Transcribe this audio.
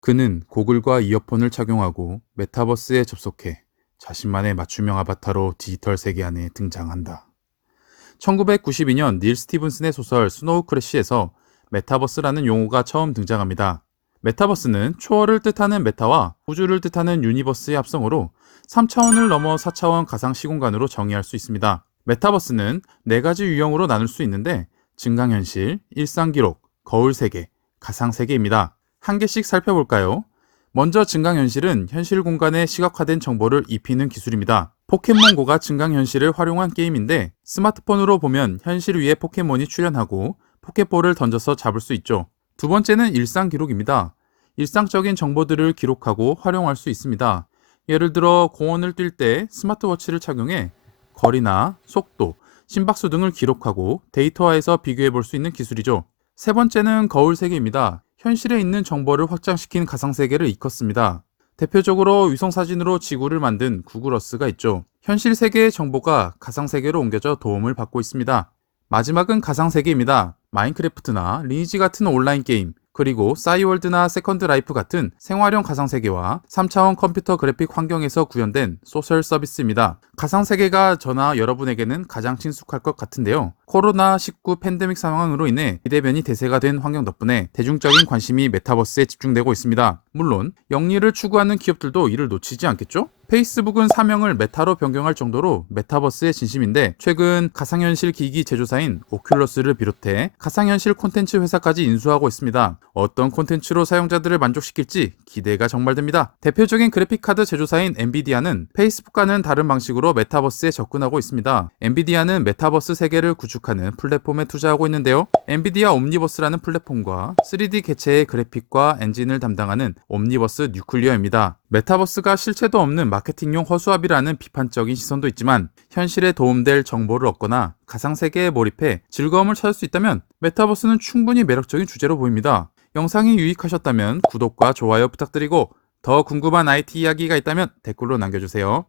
그는 고글과 이어폰을 착용하고 메타버스에 접속해 자신만의 맞춤형 아바타로 디지털 세계 안에 등장한다. 1992년 닐 스티븐슨의 소설 스노우 크래쉬에서 메타버스라는 용어가 처음 등장합니다. 메타버스는 초월을 뜻하는 메타와 우주를 뜻하는 유니버스의 합성어로 3차원을 넘어 4차원 가상 시공간으로 정의할 수 있습니다. 메타버스는 네 가지 유형으로 나눌 수 있는데 증강현실, 일상기록, 거울세계, 가상세계입니다. 한 개씩 살펴볼까요? 먼저 증강현실은 현실 공간에 시각화된 정보를 입히는 기술입니다. 포켓몬고가 증강현실을 활용한 게임인데 스마트폰으로 보면 현실 위에 포켓몬이 출현하고 포켓볼을 던져서 잡을 수 있죠. 두 번째는 일상 기록입니다. 일상적인 정보들을 기록하고 활용할 수 있습니다. 예를 들어 공원을 뛸 때 스마트워치를 착용해 거리나 속도, 심박수 등을 기록하고 데이터화해서 비교해 볼 수 있는 기술이죠. 세 번째는 거울 세계입니다. 현실에 있는 정보를 확장시킨 가상 세계를 이뤘습니다. 대표적으로 위성 사진으로 지구를 만든 구글 어스가 있죠. 현실 세계의 정보가 가상 세계로 옮겨져 도움을 받고 있습니다. 마지막은 가상 세계입니다. 마인크래프트나 리니지 같은 온라인 게임, 그리고 싸이월드나 세컨드 라이프 같은 생활형 가상 세계와 3차원 컴퓨터 그래픽 환경에서 구현된 소셜 서비스입니다. 가상 세계가 저나 여러분에게는 가장 친숙할 것 같은데요. 코로나19 팬데믹 상황으로 인해 비대면이 대세가 된 환경 덕분에 대중적인 관심이 메타버스에 집중되고 있습니다. 물론 영리를 추구하는 기업들도 이를 놓치지 않겠죠? 페이스북은 사명을 메타로 변경할 정도로 메타버스의 진심인데 최근 가상현실 기기 제조사인 오큘러스를 비롯해 가상현실 콘텐츠 회사까지 인수하고 있습니다. 어떤 콘텐츠로 사용자들을 만족시킬지 기대가 정말 됩니다. 대표적인 그래픽카드 제조사인 엔비디아는 페이스북과는 다른 방식으로 메타버스에 접근하고 있습니다. 엔비디아는 메타버스 세계를 구축하는 플랫폼에 투자하고 있는데요. 엔비디아 옴니버스라는 플랫폼과 3D 개체의 그래픽과 엔진을 담당하는 옴니버스 뉴클리어입니다. 메타버스가 실체도 없는 마케팅용 허수아비라는 비판적인 시선도 있지만 현실에 도움될 정보를 얻거나 가상세계에 몰입해 즐거움을 찾을 수 있다면 메타버스는 충분히 매력적인 주제로 보입니다. 영상이 유익하셨다면 구독과 좋아요 부탁드리고 더 궁금한 IT 이야기가 있다면 댓글로 남겨주세요.